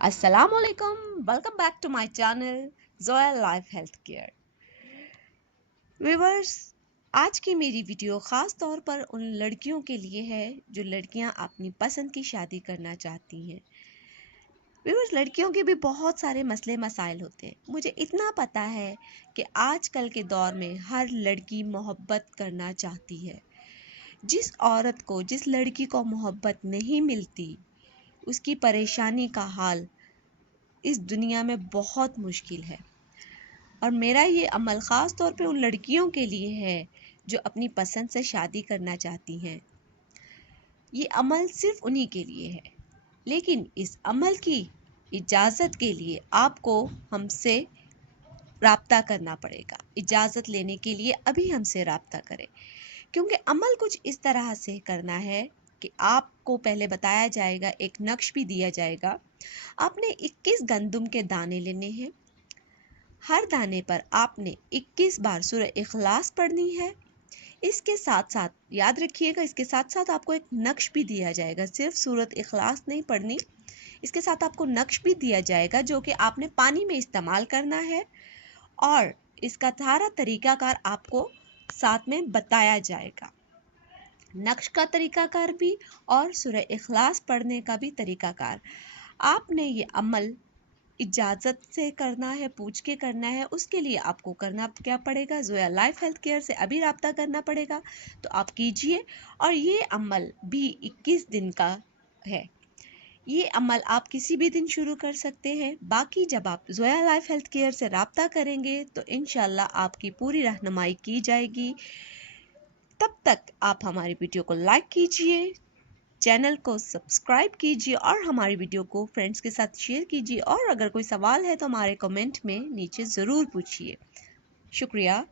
अस्सलाम वालेकुम, welcome back to my channel Zoya life health care. Viewers, आज की मेरी वीडियो ख़ास तौर पर उन लड़कियों के लिए है जो लड़कियां अपनी पसंद की शादी करना चाहती हैं। व्यूअर्स, लड़कियों के भी बहुत सारे मसले मसाइल होते हैं। मुझे इतना पता है कि आजकल के दौर में हर लड़की मोहब्बत करना चाहती है। जिस औरत को, जिस लड़की को मोहब्बत नहीं मिलती, उसकी परेशानी का हाल इस दुनिया में बहुत मुश्किल है। और मेरा ये अमल ख़ास तौर पे उन लड़कियों के लिए है जो अपनी पसंद से शादी करना चाहती हैं। ये अमल सिर्फ उन्हीं के लिए है, लेकिन इस अमल की इजाज़त के लिए आपको हमसे राब्ता करना पड़ेगा। इजाज़त लेने के लिए अभी हमसे राब्ता करें, क्योंकि अमल कुछ इस तरह से करना है कि आपको पहले बताया जाएगा, एक नक्श भी दिया जाएगा। आपने 21 गंदम के दाने लेने हैं। हर दाने पर आपने 21 बार सूरह इखलास पढ़नी है। इसके साथ साथ याद रखिएगा, इसके साथ साथ आपको एक नक्श भी दिया जाएगा। सिर्फ सूरत इखलास नहीं पढ़नी, इसके साथ आपको नक्श भी दिया जाएगा जो कि आपने पानी में इस्तेमाल करना है, और इसका सारा तरीकाकार आपको साथ में बताया जाएगा। नक्श का तरीकाकार भी और सूरह इखलास पढ़ने का भी तरीकाकार। आपने ये अमल इजाज़त से करना है, पूछ के करना है। उसके लिए आपको करना क्या पड़ेगा, ज़ोया लाइफ हेल्थ केयर से अभी राब्ता करना पड़ेगा। तो आप कीजिए, और ये अमल भी 21 दिन का है। ये अमल आप किसी भी दिन शुरू कर सकते हैं। बाकी जब आप ज़ोया लाइफ हेल्थ केयर से राब्ता करेंगे तो इंशाल्लाह आपकी पूरी रहनुमाई की जाएगी। तब तक आप हमारी वीडियो को लाइक कीजिए, चैनल को सब्सक्राइब कीजिए और हमारी वीडियो को फ्रेंड्स के साथ शेयर कीजिए। और अगर कोई सवाल है तो हमारे कमेंट में नीचे ज़रूर पूछिए। शुक्रिया।